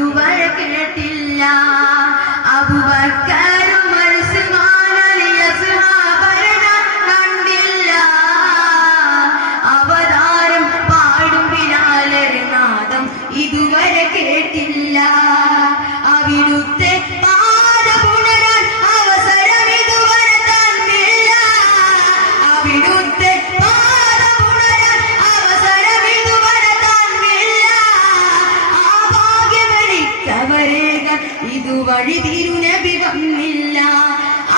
ദുവ കേട്ടില്ല. അബുബക്കരും അവതാരം പാടും പിന്നാലൊരു നാദം ഇതുവരെ കേട്ടില്ല. അവിടുത്തെ ഇതുവഴി തിരുനബി വന്നില്ല.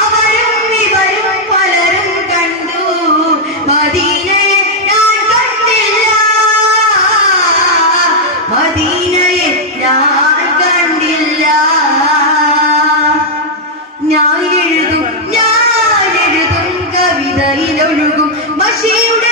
അവരും ഇവരും പലരും കണ്ടു. മദീന ഞാൻ കണ്ടില്ല. മദീനയെ ഞാൻ കണ്ടില്ല. ഞാൻ എഴുതും ഞാൻ എഴുതും കവിതയിലൊഴുകും. മഷിയുടെ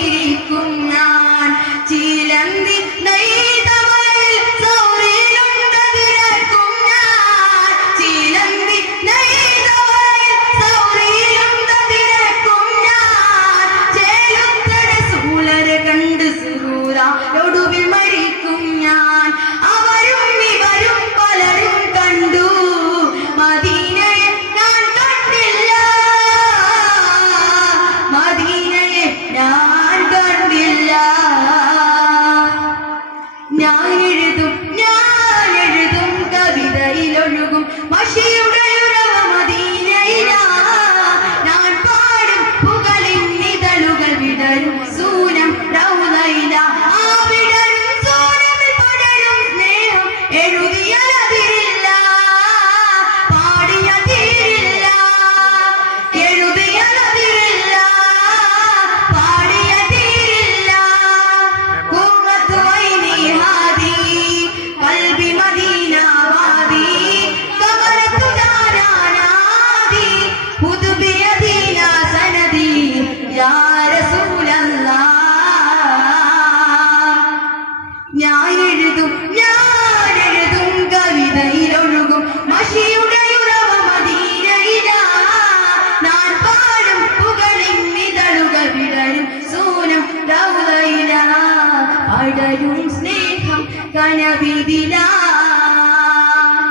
സ്നേഹം കനവിതില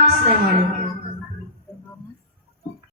അസ്സലാമു